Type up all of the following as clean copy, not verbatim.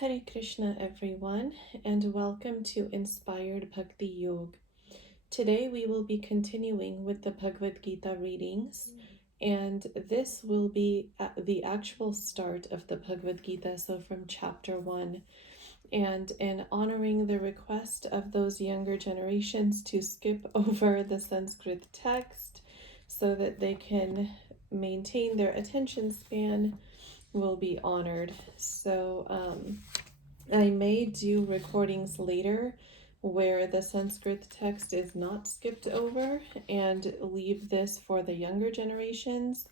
Hare Krishna, everyone, and welcome to Inspired Bhakti Yoga. Today we will be continuing with the Bhagavad Gita readings, and this will be the actual start of the Bhagavad Gita, so from chapter 1. And in honoring the request of those younger generations to skip over the Sanskrit text so that they can maintain their attention span, will be honored. So I may do recordings later where the Sanskrit text is not skipped over and leave this for the younger generations.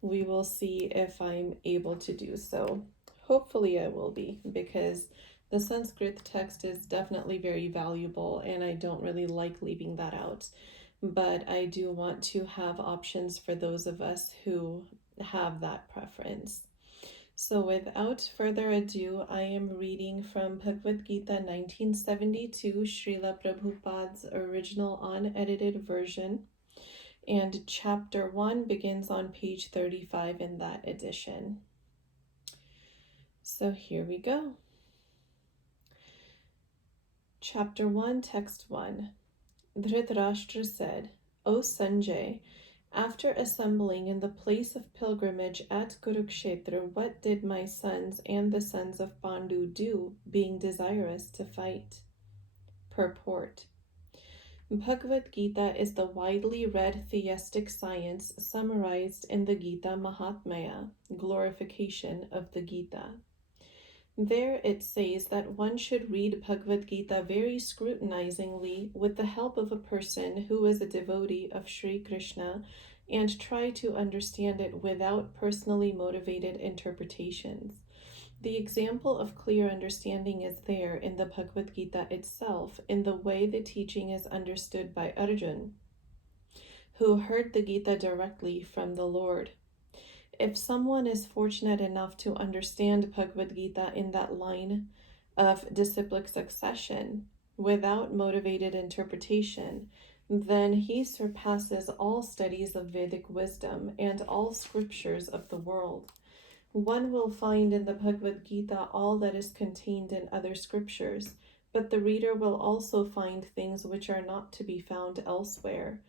We will see if I'm able to do so. Hopefully I will be, because the Sanskrit text is definitely very valuable and I don't really like leaving that out. But I do want to have options for those of us who have that preference. So without further ado, I am reading from Bhagavad Gita 1972, Srila Prabhupada's original unedited version, and chapter 1 begins on page 35 in that edition. So here we go. Chapter 1, text 1. Dhritarashtra said, O Sanjay, after assembling in the place of pilgrimage at Kurukshetra, what did my sons and the sons of Pandu do, being desirous to fight? Purport. Bhagavad Gita is the widely read theistic science summarized in the Gita Mahatmya, glorification of the Gita. There it says that one should read Bhagavad Gita very scrutinizingly with the help of a person who is a devotee of Sri Krishna and try to understand it without personally motivated interpretations. The example of clear understanding is there in the Bhagavad Gita itself, in the way the teaching is understood by Arjuna, who heard the Gita directly from the Lord. If someone is fortunate enough to understand Bhagavad Gita in that line of disciplic succession, without motivated interpretation, then he surpasses all studies of Vedic wisdom and all scriptures of the world. One will find in the Bhagavad Gita all that is contained in other scriptures, but the reader will also find things which are not to be found elsewhere.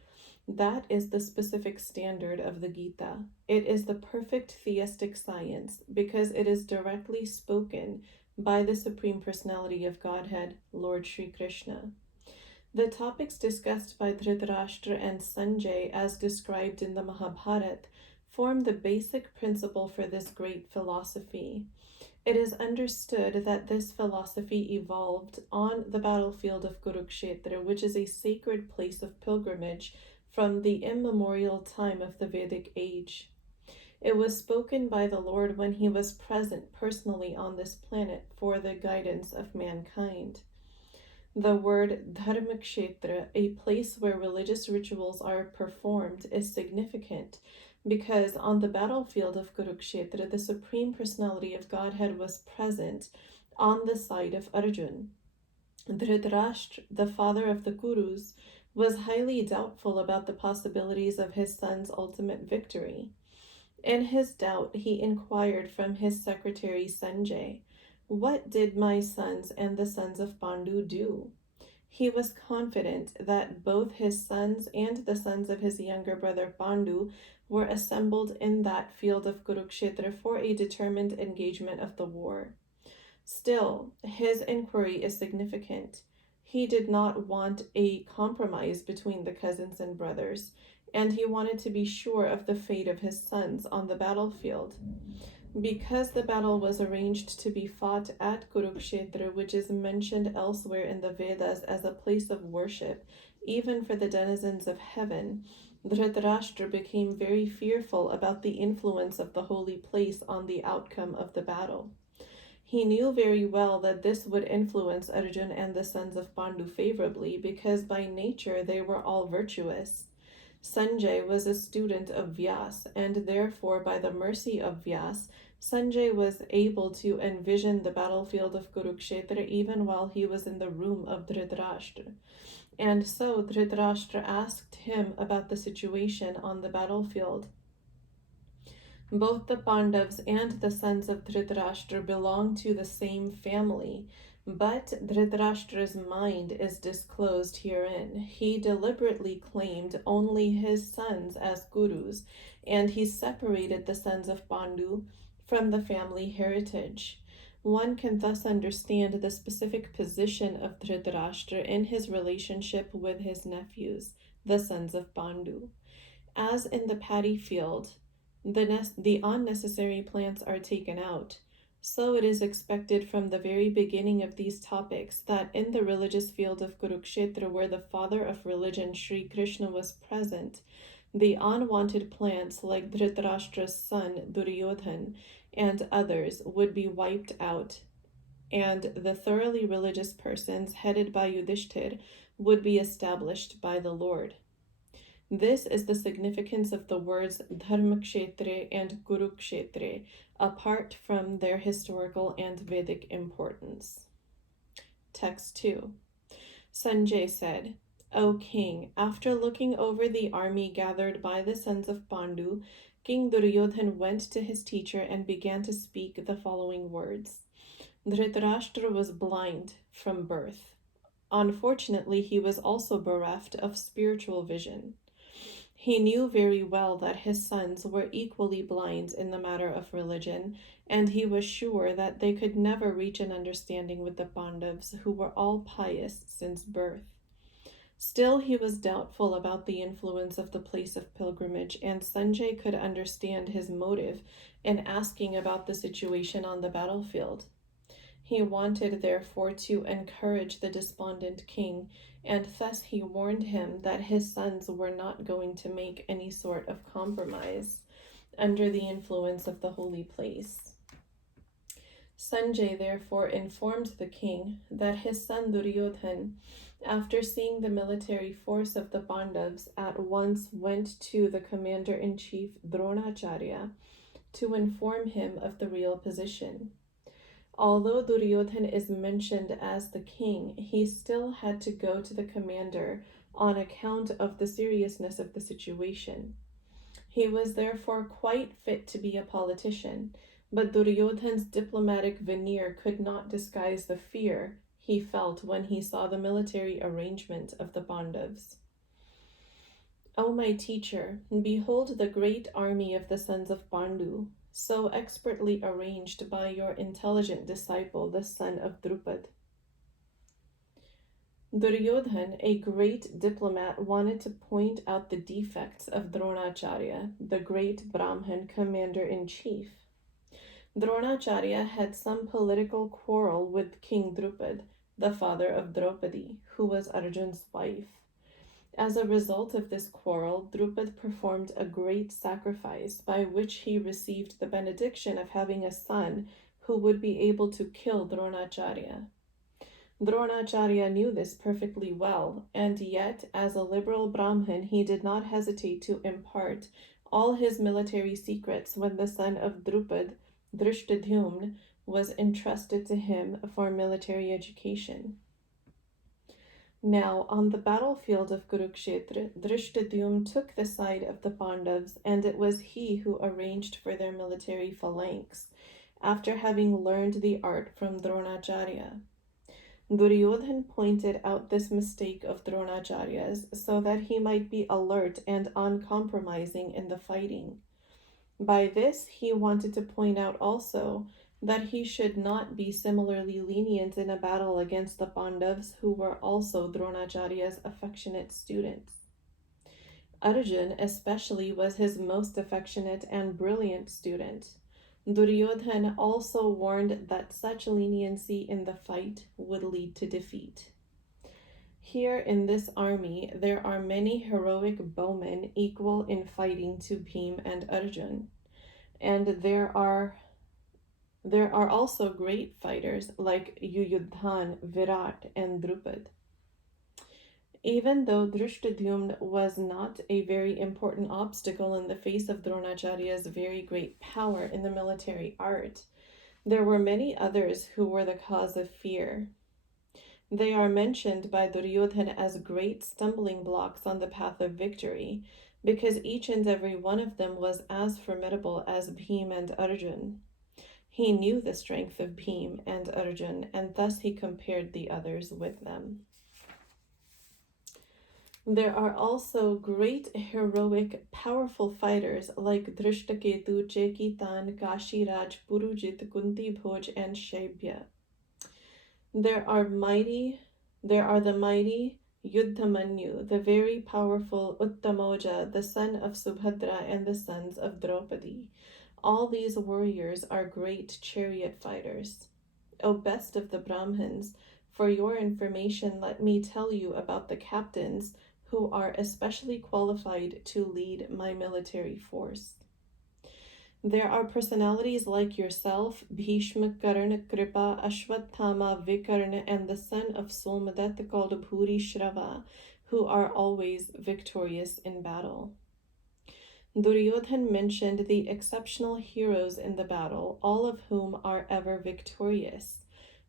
That is the specific standard of the Gita. It is the perfect theistic science because it is directly spoken by the Supreme Personality of Godhead, Lord Sri Krishna. The topics discussed by Dhritarashtra and Sanjay, as described in the Mahabharata, form the basic principle for this great philosophy. It is understood that this philosophy evolved on the battlefield of Kurukshetra, which is a sacred place of pilgrimage from the immemorial time of the Vedic age. It was spoken by the Lord when he was present personally on this planet for the guidance of mankind. The word Dharmakshetra, a place where religious rituals are performed, is significant because on the battlefield of Kurukshetra, the Supreme Personality of Godhead was present on the side of Arjuna. Dhritarashtra, the father of the Kurus, was highly doubtful about the possibilities of his son's ultimate victory. In his doubt, he inquired from his secretary Sanjay, "What did my sons and the sons of Pandu do?" He was confident that both his sons and the sons of his younger brother Pandu were assembled in that field of Kurukshetra for a determined engagement of the war. Still, his inquiry is significant. He did not want a compromise between the cousins and brothers, and he wanted to be sure of the fate of his sons on the battlefield. Because the battle was arranged to be fought at Kurukshetra, which is mentioned elsewhere in the Vedas as a place of worship, even for the denizens of heaven, Dhritarashtra became very fearful about the influence of the holy place on the outcome of the battle. He knew very well that this would influence Arjuna and the sons of Pandu favorably because by nature they were all virtuous. Sanjay was a student of Vyas, and therefore by the mercy of Vyas, Sanjay was able to envision the battlefield of Kurukshetra even while he was in the room of Dhritarashtra. And so Dhritarashtra asked him about the situation on the battlefield. Both the Pandavas and the sons of Dhritarashtra belong to the same family, but Dhritarashtra's mind is disclosed herein. He deliberately claimed only his sons as gurus, and he separated the sons of Pandu from the family heritage. One can thus understand the specific position of Dhritarashtra in his relationship with his nephews, the sons of Pandu. As in the paddy field, the unnecessary plants are taken out. So it is expected from the very beginning of these topics that in the religious field of Kurukshetra, where the father of religion, Sri Krishna, was present, the unwanted plants like Dhritarashtra's son Duryodhan and others would be wiped out, and the thoroughly religious persons headed by Yudhishthir would be established by the Lord. This is the significance of the words Dharmakshetre and Kurukshetre, apart from their historical and Vedic importance. Text 2. Sanjay said, O king, after looking over the army gathered by the sons of Pandu, King Duryodhan went to his teacher and began to speak the following words. Dhritarashtra was blind from birth. Unfortunately, he was also bereft of spiritual vision. He knew very well that his sons were equally blind in the matter of religion, and he was sure that they could never reach an understanding with the Pandavas, who were all pious since birth. Still, he was doubtful about the influence of the place of pilgrimage, and Sanjay could understand his motive in asking about the situation on the battlefield. He wanted, therefore, to encourage the despondent king, and thus he warned him that his sons were not going to make any sort of compromise under the influence of the holy place. Sanjay therefore informed the king that his son Duryodhan, after seeing the military force of the Pandavas, at once went to the commander-in-chief Dronacharya to inform him of the real position. Although Duryodhan is mentioned as the king, he still had to go to the commander on account of the seriousness of the situation. He was therefore quite fit to be a politician, but Duryodhan's diplomatic veneer could not disguise the fear he felt when he saw the military arrangement of the Pandavas. O my teacher, behold the great army of the sons of Pandu, so expertly arranged by your intelligent disciple, the son of Drupad. Duryodhan, a great diplomat, wanted to point out the defects of Dronacharya, the great Brahmin commander-in-chief. Dronacharya had some political quarrel with King Drupad, the father of Draupadi, who was Arjun's wife. As a result of this quarrel, Drupad performed a great sacrifice by which he received the benediction of having a son who would be able to kill Dronacharya. Dronacharya knew this perfectly well, and yet, as a liberal Brahmin, he did not hesitate to impart all his military secrets when the son of Drupad, Drishtadyumna, was entrusted to him for military education. Now, on the battlefield of Kurukshetra, Drishtadyumna took the side of the Pandavas, and it was he who arranged for their military phalanx, after having learned the art from Dronacharya. Duryodhan pointed out this mistake of Dronacharya's so that he might be alert and uncompromising in the fighting. By this, he wanted to point out also that he should not be similarly lenient in a battle against the Pandavas, who were also Dronacharya's affectionate students. Arjun especially was his most affectionate and brilliant student. Duryodhan also warned that such leniency in the fight would lead to defeat. Here in this army, there are many heroic bowmen equal in fighting to Bhim and Arjun, and there are also great fighters like Yuyudhan, Virat, and Drupad. Even though Drishtadyumna was not a very important obstacle in the face of Dronacharya's very great power in the military art, there were many others who were the cause of fear. They are mentioned by Duryodhan as great stumbling blocks on the path of victory, because each and every one of them was as formidable as Bhim and Arjun. He knew the strength of Bhim and Arjun, and thus he compared the others with them. There are also great, heroic, powerful fighters like Drishtaketu, Chekitan, Kashiraj, Purujit, Kunti Bhoj, and Shaibya. There are the mighty Yuddhamanyu, the very powerful Uttamoja, the son of Subhadra, and the sons of Draupadi. All these warriors are great chariot fighters. O best of the Brahmins, for your information, let me tell you about the captains who are especially qualified to lead my military force. There are personalities like yourself, Bhishma, Karna, Kripa, Ashwatthama, Vikarna, and the son of Solmadat called Bhuri Shrava, who are always victorious in battle. Duryodhan mentioned the exceptional heroes in the battle, all of whom are ever victorious.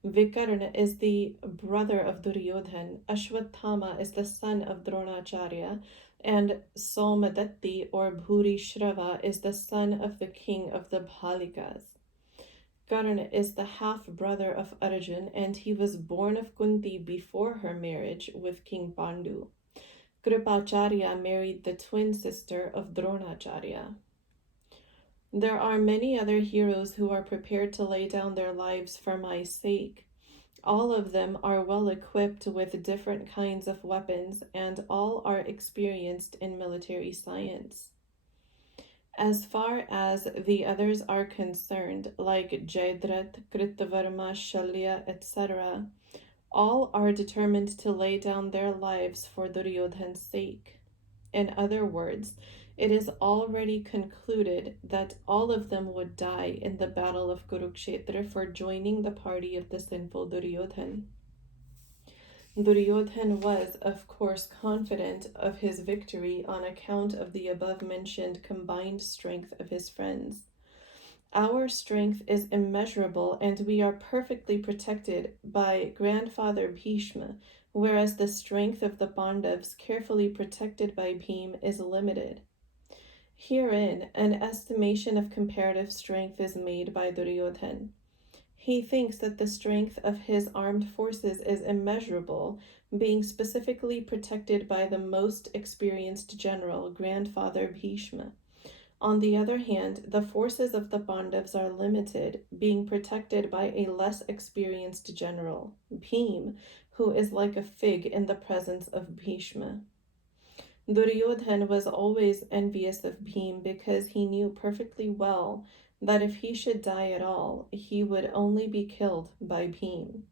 Vikarna is the brother of Duryodhan, Ashwatthama is the son of Dronacharya, and Somadatti or Bhuri Shrava is the son of the king of the Bhalikas. Karna is the half-brother of Arjun, and he was born of Kunti before her marriage with King Pandu. Kripacharya married the twin sister of Dronacharya. There are many other heroes who are prepared to lay down their lives for my sake. All of them are well equipped with different kinds of weapons, and all are experienced in military science. As far as the others are concerned, like Jayadrat, Kritavarma, Shalya, etc., all are determined to lay down their lives for Duryodhan's sake. In other words, it is already concluded that all of them would die in the battle of Kurukshetra for joining the party of the sinful Duryodhan. Duryodhan was, of course, confident of his victory on account of the above-mentioned combined strength of his friends. Our strength is immeasurable, and we are perfectly protected by grandfather Bhishma, whereas the strength of the Pandavas, carefully protected by Bhim, is limited. Herein, an estimation of comparative strength is made by Duryodhan. He thinks that the strength of his armed forces is immeasurable, being specifically protected by the most experienced general, grandfather Bhishma. On the other hand, the forces of the Pandavas are limited, being protected by a less experienced general, Bhim, who is like a fig in the presence of Bhishma. Duryodhan was always envious of Bhim because he knew perfectly well that if he should die at all, he would only be killed by Bhim.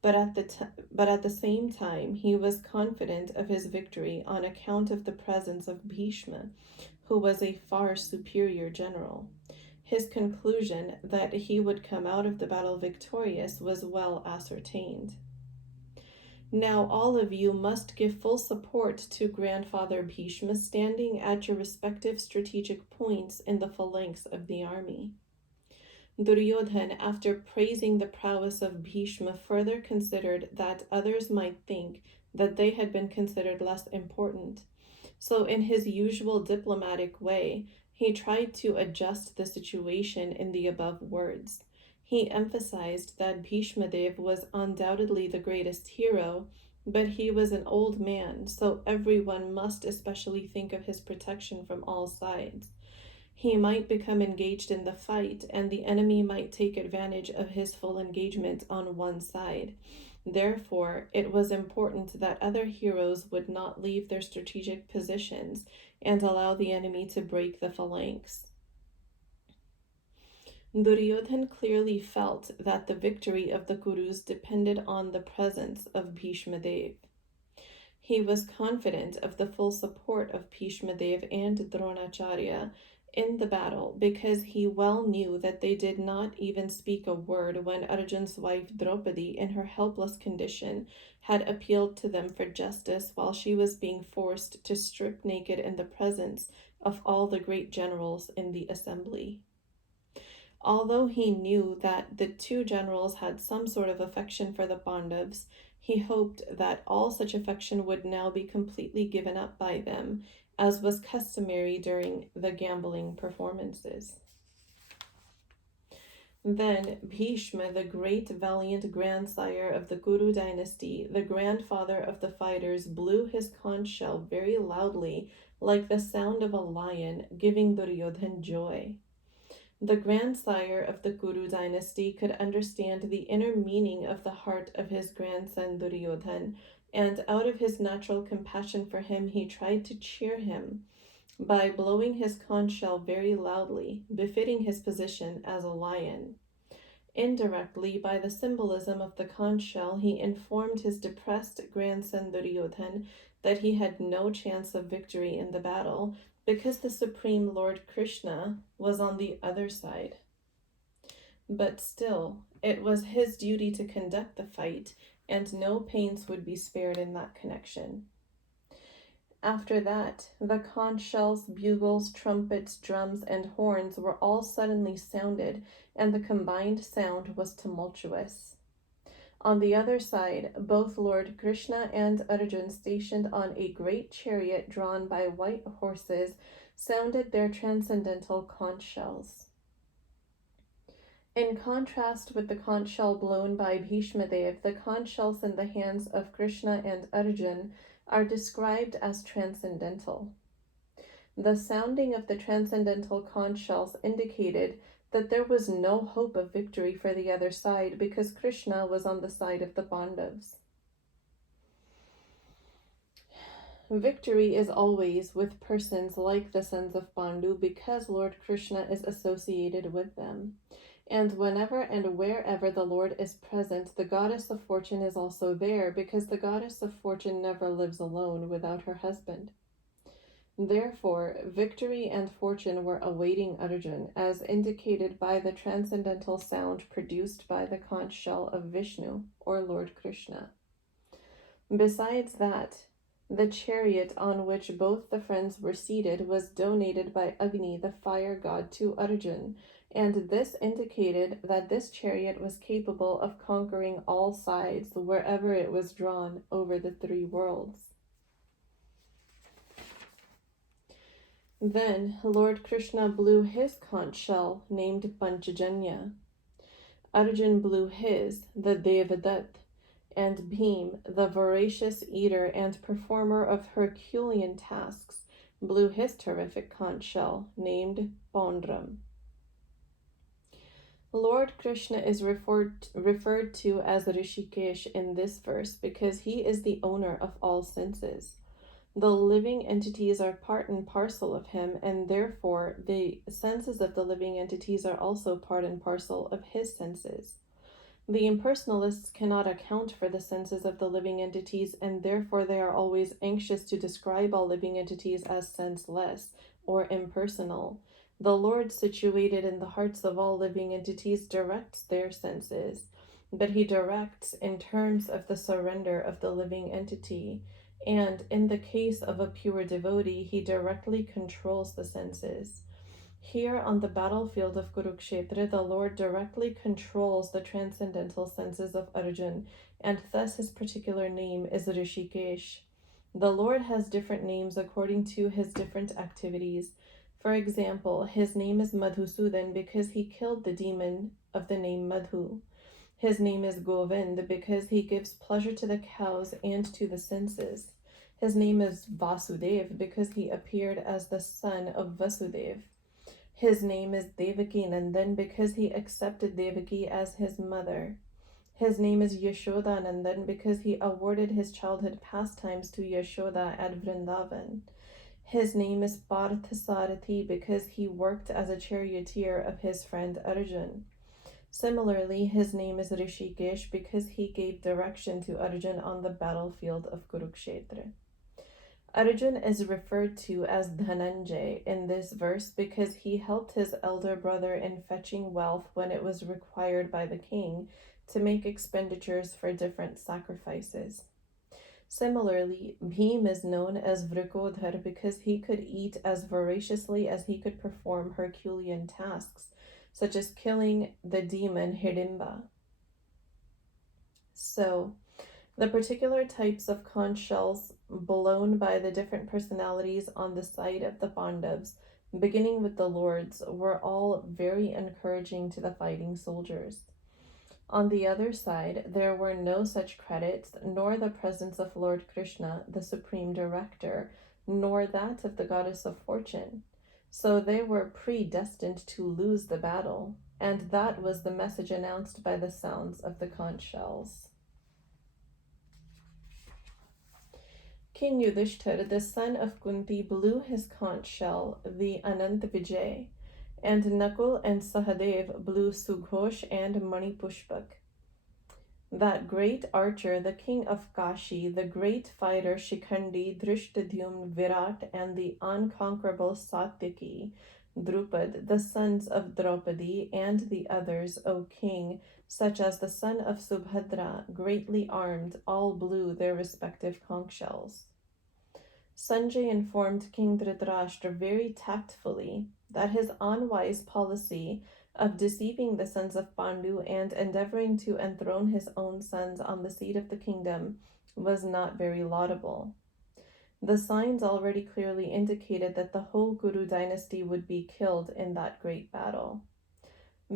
But at the same time, he was confident of his victory on account of the presence of Bhishma, who was a far superior general. His conclusion that he would come out of the battle victorious was well ascertained. Now all of you must give full support to Grandfather Bhishma, standing at your respective strategic points in the phalanx of the army. Duryodhan, after praising the prowess of Bhishma, further considered that others might think that they had been considered less important. So in his usual diplomatic way, he tried to adjust the situation in the above words. He emphasized that Bhishma Dev was undoubtedly the greatest hero, but he was an old man, so everyone must especially think of his protection from all sides. He might become engaged in the fight, and the enemy might take advantage of his full engagement on one side. Therefore, it was important that other heroes would not leave their strategic positions and allow the enemy to break the phalanx. Duryodhan clearly felt that the victory of the Kurus depended on the presence of Bhishma Dev. He was confident of the full support of Bhishma Dev and Dronacharya in the battle because he well knew that they did not even speak a word when Arjun's wife Draupadi, in her helpless condition, had appealed to them for justice while she was being forced to strip naked in the presence of all the great generals in the assembly. Although he knew that the two generals had some sort of affection for the Pandavas, he hoped that all such affection would now be completely given up by them, as was customary during the gambling performances. Then Bhishma, the great valiant grandsire of the Kuru dynasty, the grandfather of the fighters, blew his conch shell very loudly, like the sound of a lion, giving Duryodhan joy. The grandsire of the Kuru dynasty could understand the inner meaning of the heart of his grandson Duryodhan, and out of his natural compassion for him, he tried to cheer him by blowing his conch shell very loudly, befitting his position as a lion. Indirectly, by the symbolism of the conch shell, he informed his depressed grandson Duryodhan that he had no chance of victory in the battle, because the Supreme Lord Krishna was on the other side. But still, it was his duty to conduct the fight, and no pains would be spared in that connection. After that, the conch shells, bugles, trumpets, drums, and horns were all suddenly sounded, and the combined sound was tumultuous. On the other side, both Lord Krishna and Arjun, stationed on a great chariot drawn by white horses, sounded their transcendental conch shells. In contrast with the conch shell blown by Bhishma Dev, the conch shells in the hands of Krishna and Arjun are described as transcendental. The sounding of the transcendental conch shells indicated that there was no hope of victory for the other side, because Krishna was on the side of the Pandavas. Victory is always with persons like the sons of Pandu, because Lord Krishna is associated with them. And whenever and wherever the Lord is present, the goddess of fortune is also there, because the goddess of fortune never lives alone without her husband. Therefore, victory and fortune were awaiting Arjun, as indicated by the transcendental sound produced by the conch shell of Vishnu, or Lord Krishna. Besides that, the chariot on which both the friends were seated was donated by Agni, the fire god, to Arjun, and this indicated that this chariot was capable of conquering all sides wherever it was drawn over the three worlds. Then Lord Krishna blew his conch shell, named Panchajanya. Arjun blew his, the Devadat, and Bhim, the voracious eater and performer of Herculean tasks, blew his terrific conch shell, named Pondram. Lord Krishna is referred to as Rishikesh in this verse because he is the owner of all senses. The living entities are part and parcel of him, and therefore the senses of the living entities are also part and parcel of his senses. The impersonalists cannot account for the senses of the living entities, and therefore they are always anxious to describe all living entities as senseless or impersonal. The Lord, situated in the hearts of all living entities, directs their senses, but he directs in terms of the surrender of the living entity, and in the case of a pure devotee, he directly controls the senses. Here on the battlefield of Kurukshetra, the Lord directly controls the transcendental senses of Arjun, and thus his particular name is Rishikesh. The Lord has different names according to his different activities. For example, his name is Madhusudan because he killed the demon of the name Madhu. His name is Govind because he gives pleasure to the cows and to the senses. His name is Vasudev because he appeared as the son of Vasudev. His name is Devaki Nandan because he accepted Devaki as his mother. His name is Yashoda Nandan because he awarded his childhood pastimes to Yashoda at Vrindavan. His name is Parthasarathi because he worked as a charioteer of his friend Arjun. Similarly, his name is Rishikesh because he gave direction to Arjun on the battlefield of Kurukshetra. Arjun is referred to as Dhananjay in this verse because he helped his elder brother in fetching wealth when it was required by the king to make expenditures for different sacrifices. Similarly, Bhim is known as Vrikodhar because he could eat as voraciously as he could perform Herculean tasks, such as killing the demon Hidimba. So, The particular types of conch shells blown by the different personalities on the side of the Pandavas, beginning with the lords, were all very encouraging to the fighting soldiers. On the other side, there were no such credits, nor the presence of Lord Krishna, the supreme director, nor that of the goddess of fortune. So they were predestined to lose the battle, and that was the message announced by the sounds of the conch shells. King Yudhishthir, the son of Kunti, blew his conch shell, the Anant Vijay, and Nakul and Sahadev blew Sughosh and Manipushpak. That great archer, the king of Kashi, the great fighter Shikhandi, Drishtadhyumn, Virat, and the unconquerable Satyaki, Drupad, the sons of Draupadi, and the others, O king, such as the son of Subhadra, greatly armed, all blew their respective conch shells. Sanjay informed King Dhritarashtra very tactfully that his unwise policy of deceiving the sons of Pandu and endeavoring to enthrone his own sons on the seat of the kingdom was not very laudable. The signs already clearly indicated that the whole Guru dynasty would be killed in that great battle.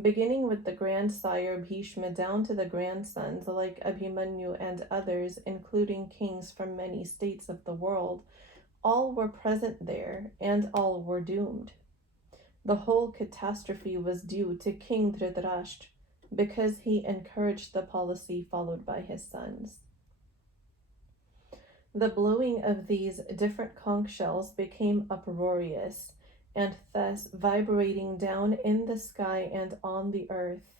Beginning with the grandsire Bhishma down to the grandsons like Abhimanyu and others, including kings from many states of the world, all were present there, and all were doomed. The whole catastrophe was due to King Dhritarashtra, because he encouraged the policy followed by his sons. The blowing of these different conch shells became uproarious, and thus vibrating down in the sky and on the earth,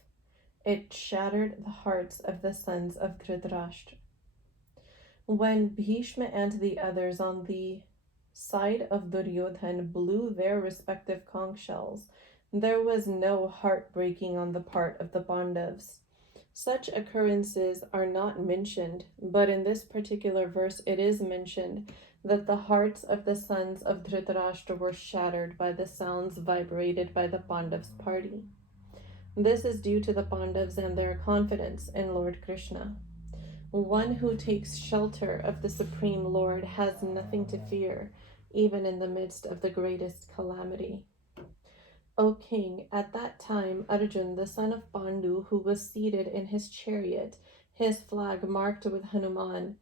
it shattered the hearts of the sons of Dhritarashtra. When Bhishma and the others on the side of Duryodhan blew their respective conch shells, there was no heartbreaking on the part of the Pandavas. Such occurrences are not mentioned, but in this particular verse it is mentioned that the hearts of the sons of Dhritarashtra were shattered by the sounds vibrated by the Pandavas' party. This is due to the Pandavas and their confidence in Lord Krishna. One who takes shelter of the Supreme Lord has nothing to fear, even in the midst of the greatest calamity. O king, at that time Arjun, the son of Pandu, who was seated in his chariot, his flag marked with Hanuman,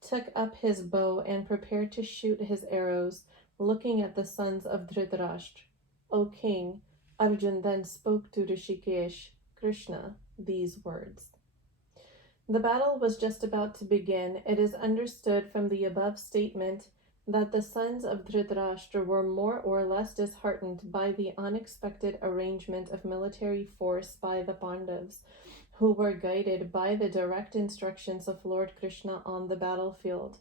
took up his bow and prepared to shoot his arrows, looking at the sons of Dhritarashtra. O king, Arjun then spoke to Rishikesh, Krishna, these words. The battle was just about to begin. It is understood from the above statement that the sons of Dhritarashtra were more or less disheartened by the unexpected arrangement of military force by the Pandavas, who were guided by the direct instructions of Lord Krishna on the battlefield.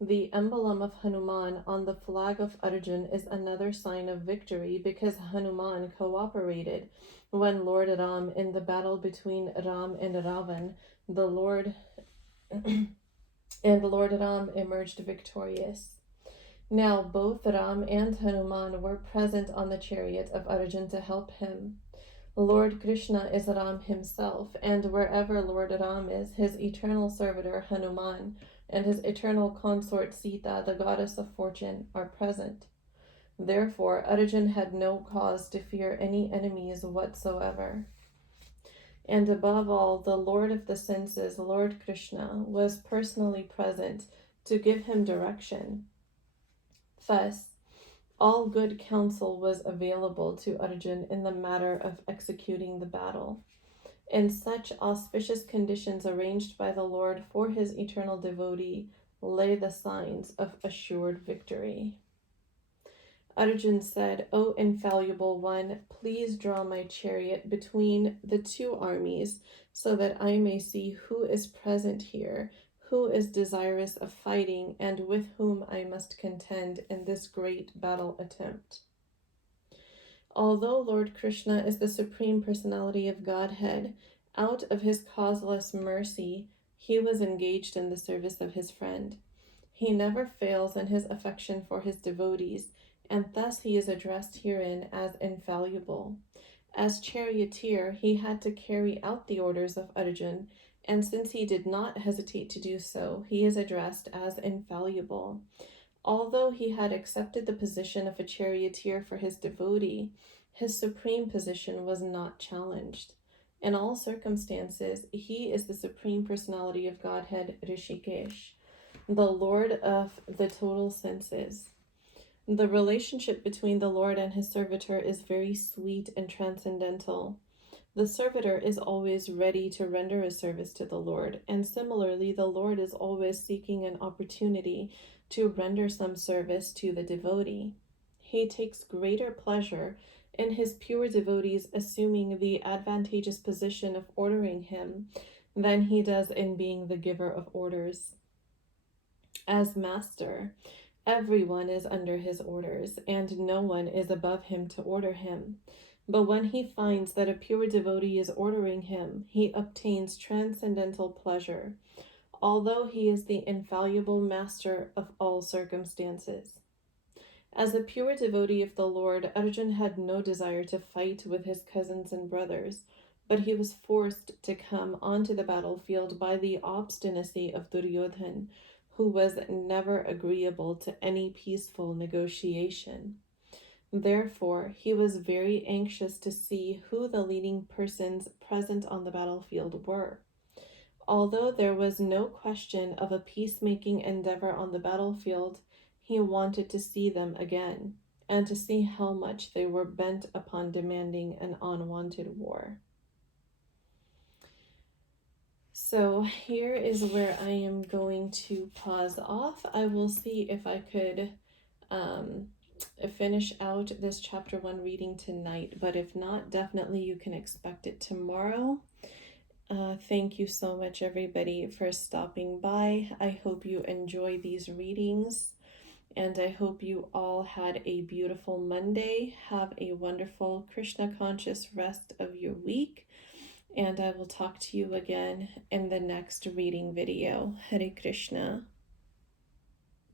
The emblem of Hanuman on the flag of Arjun is another sign of victory, because Hanuman cooperated when Lord Ram, in the battle between Ram and Ravan, Lord Ram emerged victorious. Now both Ram and Hanuman were present on the chariot of Arjun to help him. Lord Krishna is Ram himself, and wherever Lord Ram is, his eternal servitor Hanuman and his eternal consort Sita, the goddess of fortune, are present. Therefore, Arjun had no cause to fear any enemies whatsoever. And above all, the Lord of the senses, Lord Krishna, was personally present to give him direction. Thus, all good counsel was available to Arjun in the matter of executing the battle. In such auspicious conditions arranged by the Lord for his eternal devotee lay the signs of assured victory. Arjun said, O infallible one, please draw my chariot between the two armies so that I may see who is present here, who is desirous of fighting, and with whom I must contend in this great battle attempt. Although Lord Krishna is the Supreme Personality of Godhead, out of his causeless mercy, he was engaged in the service of his friend. He never fails in his affection for his devotees, and thus he is addressed herein as infallible. As charioteer, he had to carry out the orders of Arjun, and since he did not hesitate to do so, he is addressed as infallible. Although he had accepted the position of a charioteer for his devotee, his supreme position was not challenged. In all circumstances, he is the supreme personality of Godhead Rishikesh, the Lord of the total senses. The relationship between the Lord and his servitor is very sweet and transcendental. The servitor is always ready to render a service to the Lord, and similarly, the Lord is always seeking an opportunity to render some service to the devotee. He takes greater pleasure in his pure devotees assuming the advantageous position of ordering him than he does in being the giver of orders. As master, everyone is under his orders, and no one is above him to order him. But when he finds that a pure devotee is ordering him, he obtains transcendental pleasure, although he is the infallible master of all circumstances. As a pure devotee of the Lord, Arjun had no desire to fight with his cousins and brothers, but he was forced to come onto the battlefield by the obstinacy of Duryodhan, who was never agreeable to any peaceful negotiation. Therefore, he was very anxious to see who the leading persons present on the battlefield were. Although there was no question of a peacemaking endeavor on the battlefield, he wanted to see them again, and to see how much they were bent upon demanding an unwanted war. So here is where I am going to pause off. I will see if I could finish out this chapter 1 reading tonight, but if not, definitely you can expect it tomorrow. Thank you so much, everybody, for stopping by. I hope you enjoy these readings, and I hope you all had a beautiful Monday. Have a wonderful Krishna conscious rest of your week, and I will talk to you again in the next reading video. Hare Krishna.